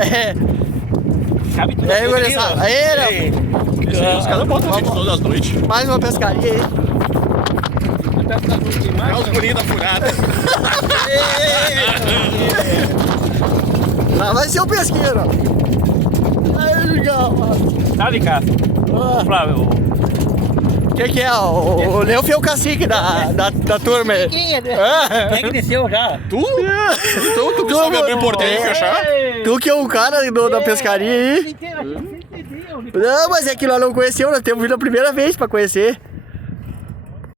É. Cabe tudo. E aí, gurizada? Aí, Os caras botam gente todas as noites. mais uma pescaria aí. É os gurinhos da furada. Lá vai ser o pesqueiro. Aí, legal. Tá, vem cá. Flávio, Que é? O Leofi é o cacique da turma aí. quem é? Ah. Quem é que desceu já? Tu que sabe abrir porteiro e fechar? Tu que é o cara da pescaria aí. Não, mas é que nós não conhecemos, nós temos vindo a primeira vez pra conhecer.